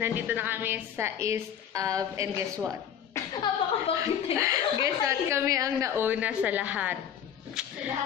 nandito na kami sa East of, and guess what? Guess what? Kami ang nauna sa lahat.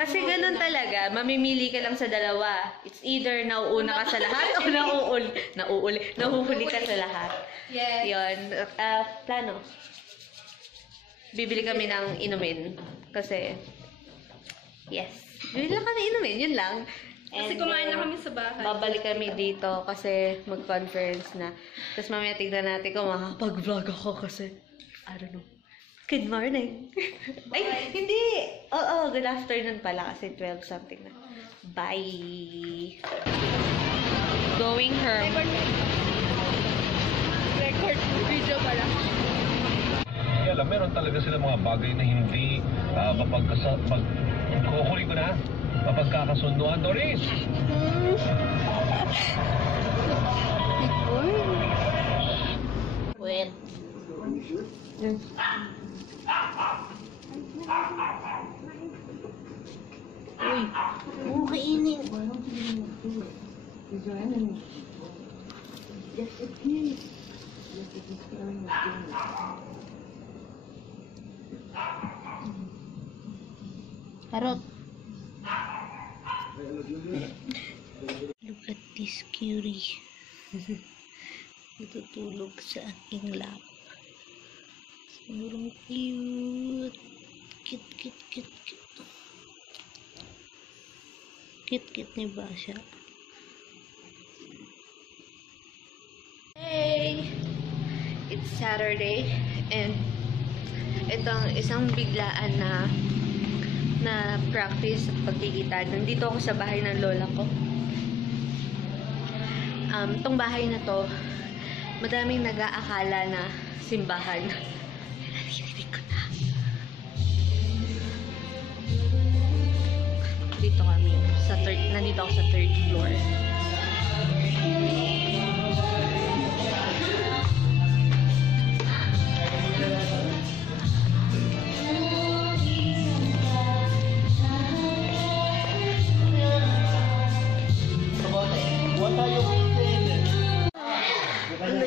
Kasi ganun talaga, mamimili ka lang sa dalawa. It's either nauuna ka sa lahat o nahuhuli ka sa lahat. Yes. Yun. Plano. Bibili kami ng inumin. Kasi, yes. Bibili lang kami inumin. Yun lang. Kasi kumain na kami sa bahay. Babalik kami dito kasi mag-conference na. Tapos mamaya tignan natin kung makakapag-vlog ako kasi, I don't know. Good morning. Ay, hindi. Oo, good afternoon pala kasi 12 something na. Bye. Going home. Record video pala. Kaya lang, meron talaga sila mga bagay na hindi kukunin ko na. Mapagkakasunduan, Doris! Wait. Uy, huwag kainin. Harot. Look at this cutie. Natutulog sa aking lap. Sobrang cute. Cute. Cute ni Basha. Hey! It's Saturday and itong isang biglaan na practice at pagkikita. Nandito ako sa bahay ng lola ko. Tong bahay na to, madaming nag-aakala na simbahan. Naririnig ko na. Dito kami. Nandito ako sa third floor.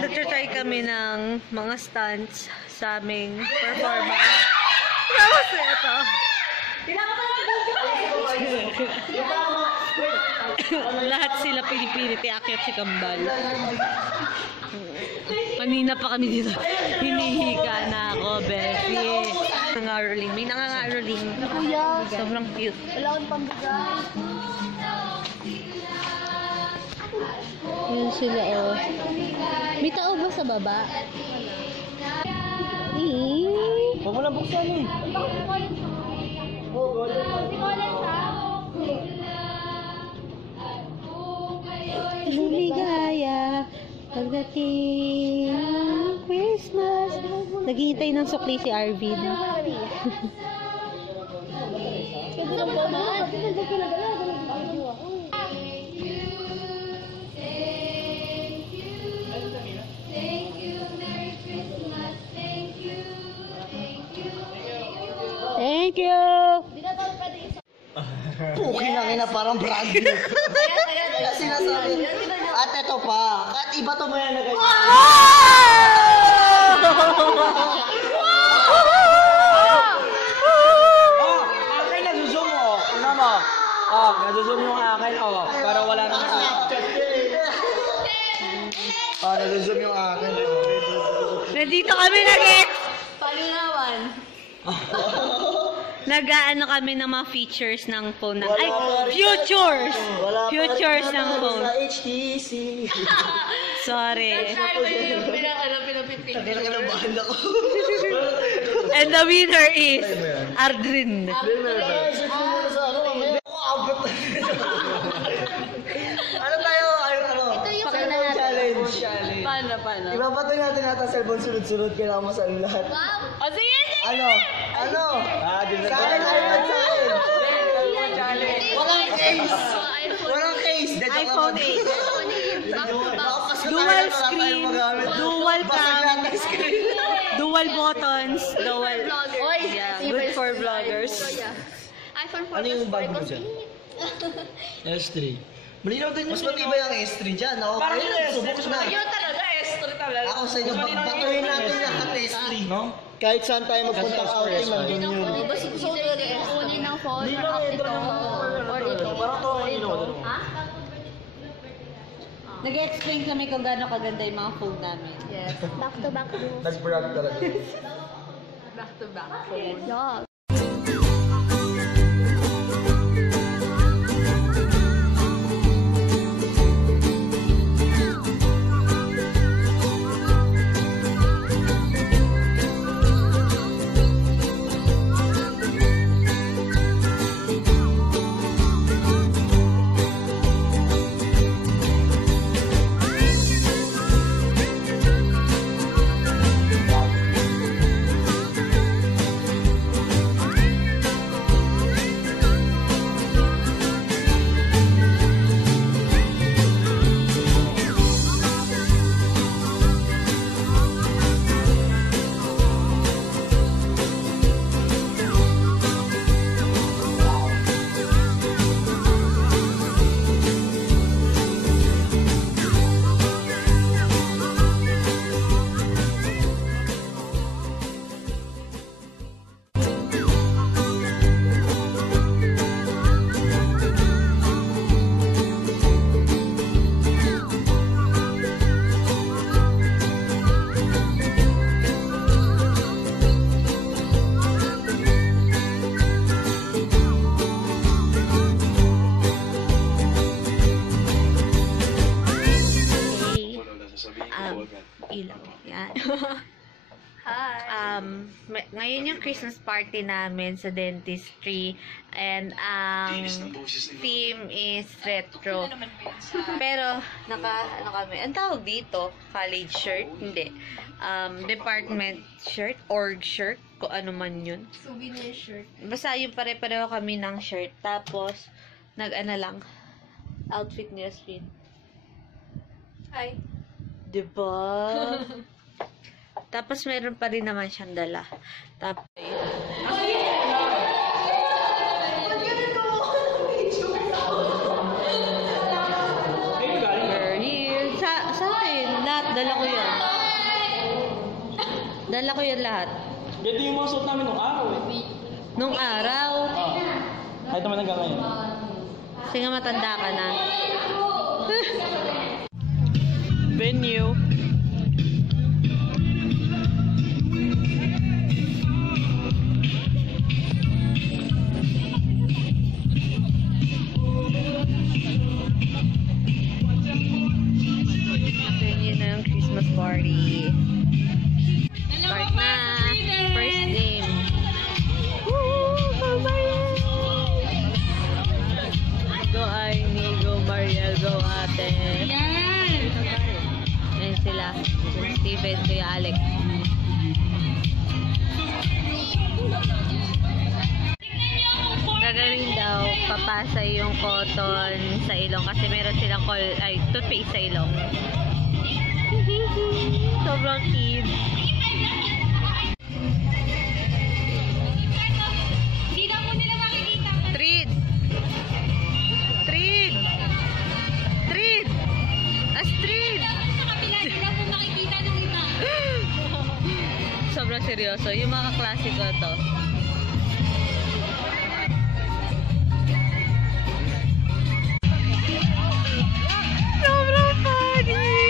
Nag-try kami ng mga stunts sa aming performance. Tapos ito. Lahat sila pinipilit iakyat si Kambal. Kanina pa kami dito. Hinihika na ako, Beshi. Nangaroling. May nangangaroling. Sobrang cute. Wala akong pambigay. Yun sila, oh. May tao ba sa baba? Huwag mo lang buksan eh. Ligaya pagdating ng Christmas. Naghihintay ng sukli si Arvin. Thank you! Pukin na ina, parang brand new. Kaya sinasabi. At ito pa. At iba to maya na ganyan. Akin nag-zoom mo. Una mo. Nag-zoom yung akin. Para wala nang nag-zoom yung akin. Nandito kami nag-ex! Palinawan. Nag-aano kami ng mga features ng phone na. Ay, futures! Futures ng phone. Sa HTC. Sorry. Pinapipili. Kinakabahan ako. And the winner is Ardrin. Ano tayo? Ito yung Challenge. Paano? Ipapatay natin natin sa cellphone sunod-sunod. Kailangan mo sa lahat. Wow! O sige! Ano? Sa akin, iPad sa akin. Walang case. Walang case. iPhone 8. Dual screen. Dual cam. Dual buttons. Dual. Yeah, good for vloggers. iPhone 4 Ano yung bag mo dyan? S3. Malinaw din mas matibay ang S3 dyan. Ako, parang subok na. Yun talaga, S3. ako sa inyo, batuhin natin yung ka-testing, no? Kahit saan tayo magpuntang outing, nandun yun. Basta gusto ko talaga kunin ng phone or app ito. Or ito. Ha? Nag-explain kami kung gaano kaganda yung mga phone namin. Yes. Back to back. Nag-brag talaga. Back to back. Yeah. Ilaw. Yan. Hi. Ngayon yung Christmas party namin sa dentistry and ang theme is retro. Pero ano kami, ang tawag dito, college shirt, hindi. Department shirt, org shirt, kung ano man yun. Souvenir shirt. Basta yung pare-pareho kami ng shirt. Tapos, lang, outfit ni Yasmin. Hi. Diba? Tapos meron pa rin naman siyang dala. Tapos, sa akin, lahat, dala ko yan. Dala ko yan lahat. Ganito yung mga suot namin nung araw eh. Nung araw, Kahit naman hanggang ngayon. kasi nga matanda ka na. Venue. Venue ng Christmas party. Start na. First game. Go Aini, go Mariel, go ate. Ayan sila. Steven, Kuya Alex. Gagawin daw, papasa yung cotton sa ilong kasi meron silang toothpaste sa ilong. Sobrang cute. Trid! Trid! Trid! Astrid! Sobrang seryoso. Yung mga klasiko to. Sobrang funny!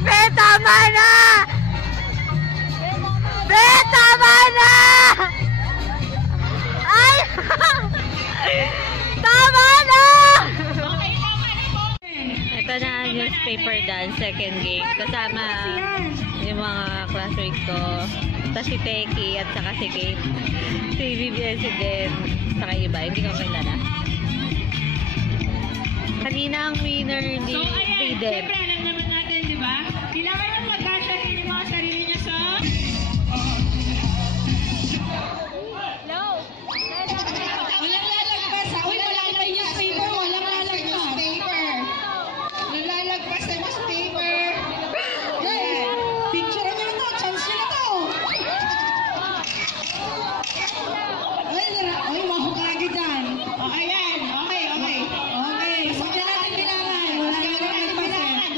Be, tama na! Be, tama na! Ay! Tama na! Ito na ang newspaper dance, second game. Kasama yung mga classmates ko. Tapos si Teki at saka si Kate. Si BBS din. Saka iba, hindi ko kilala. Sina ang winner ni So, ayan, Freedom? siyempre alam naman natin, di ba? Kailangan ng mag-asya yung mga sarili niya sa... Walang lalagpas ha. Uy, malaki pa yung newspaper. Walang lalagpas. Walang lalagpas sa newspaper. Guys, picture nyo na to. Chance nyo na to. Uy, mahukagi dyan. O, ayan. Okay. Okay. Mas na natin bilangan. Wala na natin bilangan.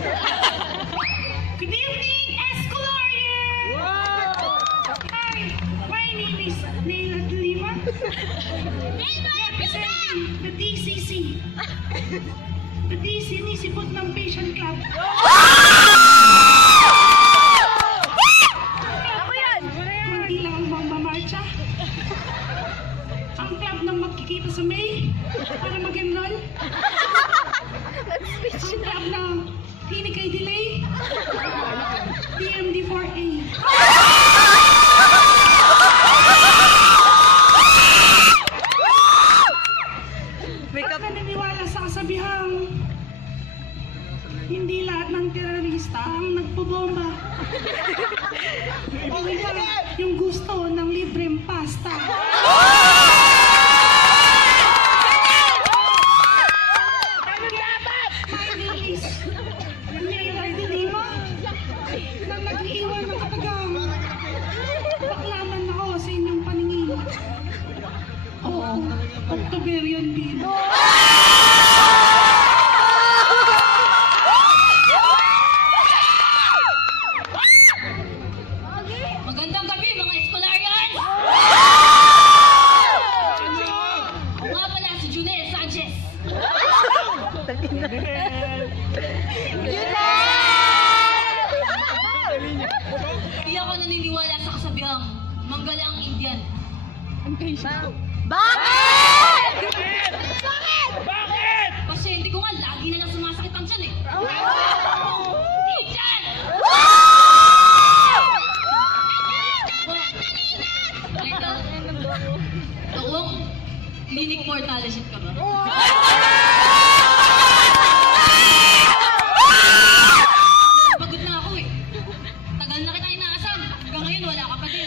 Good evening, Escolarians! Hi, my name is Neila de Lima. Representing the DCC. The Sinisipot ng Patient Club. Hindi lang ang mamamarcha. Ang club ng magkikita sa May para mag-enroll. Ang club ng clinic ay delay. DMD4A. At naniniwala sa kasabihang hindi lahat ng terorista ang nagpobomba. O kaya yung gusto ng libreng pasta. My name is Neila de Lima na nag-iiwan ng katagang paklaman ako sa inyong paningin. Oo, Octoberian din. Magandang gabi mga Escolarians! Ako nga pala si Junel Sanchez. Hindi ako naniniwala sa kasabihang manggala ang Indian. Bakit? Pasyente ko nga, lagi na lang sumasakit ang tiyan eh. Hindi dyan! Taong, clinic mortality ka ba? Pagod na ako eh. Tagal na kita inaasam. Hanggang ngayon wala ka pa din.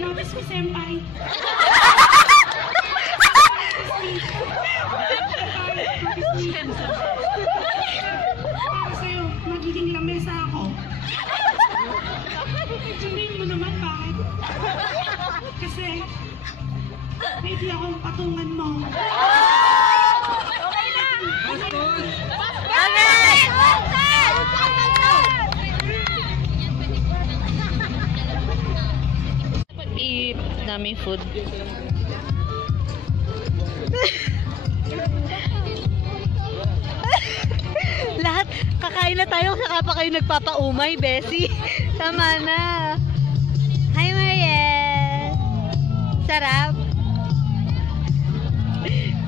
Notice ko, senpai. Para sa'yo, magiging lamesa ako. Sabihin mo naman bakit. Kasi, pwede akong patungan mo. Okay na! Eat namin food. Lahat, kakain na tayo, saka pa kayo nagpapaumay, Bessie. Tama na. Hi, Mariel. Sarap.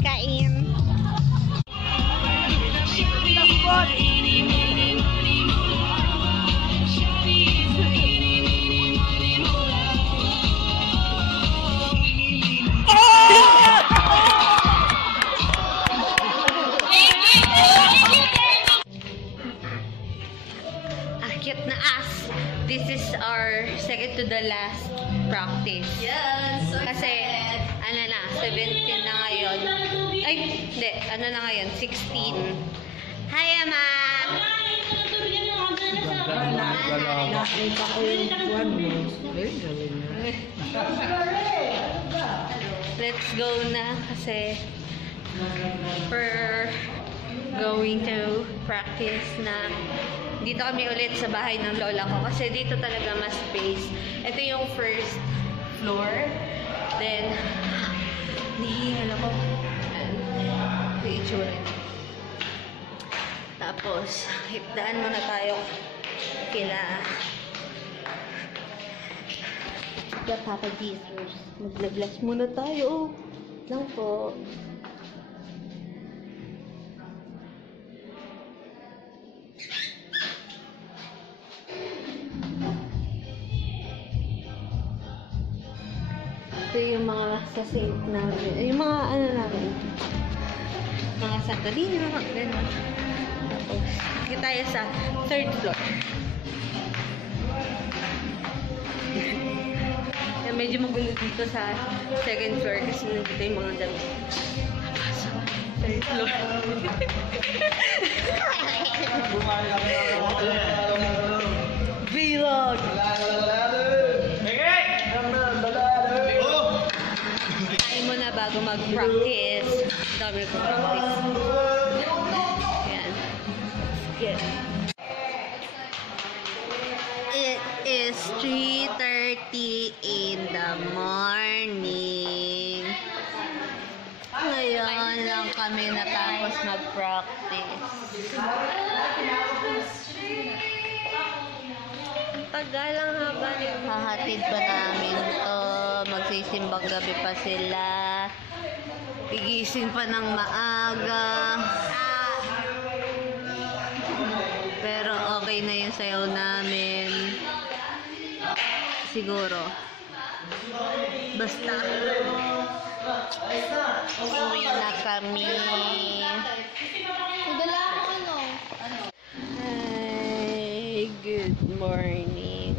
Kain. Cute na ass. This is our second to the last practice. Yes! Kasi, ano na, 17 na ngayon. Ay, hindi, ano na ngayon, 16. Hi, Ama! Nakita ko yung buwan mo. Let's go na kasi we're going to practice na dito kami ulit sa bahay ng lola ko kasi dito talaga mas space. Ito yung first floor. Then, nihingal ako. Ito yung itsura. Tapos, hitdaan muna tayo kila Papa Jesus. Maglaglas muna tayo. Lang po. Ito yung mga sa saint namin. Yung mga ano namin. Mga Santolino, gano'n. Tapos, kita tayo sa third floor. Medyo magulo dito sa second floor kasi nandito yung mga damit. Tapos, third floor. Vlog! bago mag-practice. Dami nag-practice. Ayan. Get. It is 3:30 in the morning. Ngayon lang kami natapos mag-practice. Tagal lang haba. Hahatid pa namin to. Magsisimbang gabi pa sila. Gigising pa ng maaga. Pero okay na yung sayaw namin. Siguro. Basta. Uwi na kami. Nagdala ako Hi, good morning.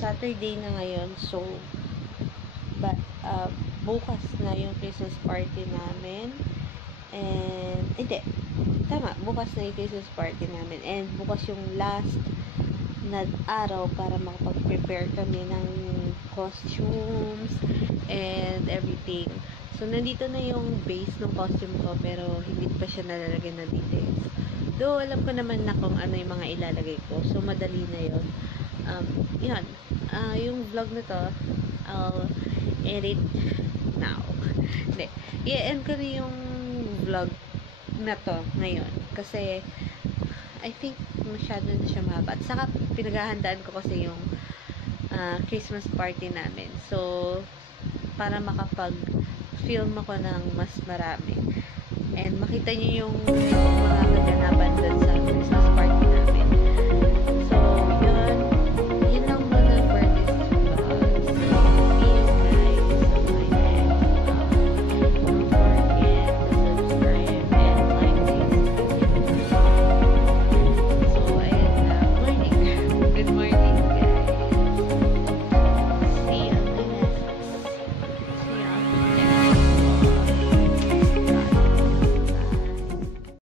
Saturday na ngayon, so bukas na yung Christmas party namin. And hindi, tama, bukas na yung Christmas party namin, and bukas yung last na araw para makapag-prepare kami ng costumes and everything. So, nandito na yung base ng costume ko, pero hindi pa siya nalalagay na details. Though, alam ko naman na kung ano yung mga ilalagay ko. So, madali na yun. Yun. Yung vlog na to, I'll edit now. Hindi. I-end ko na yung vlog na to ngayon. Kasi, I think masyado na siya mahaba. At saka, pinaghahandaan ko kasi yung Christmas party namin. So, para makapag-film ako ng mas marami. And makita niyo yung mga kaganapan doon sa Christmas party namin.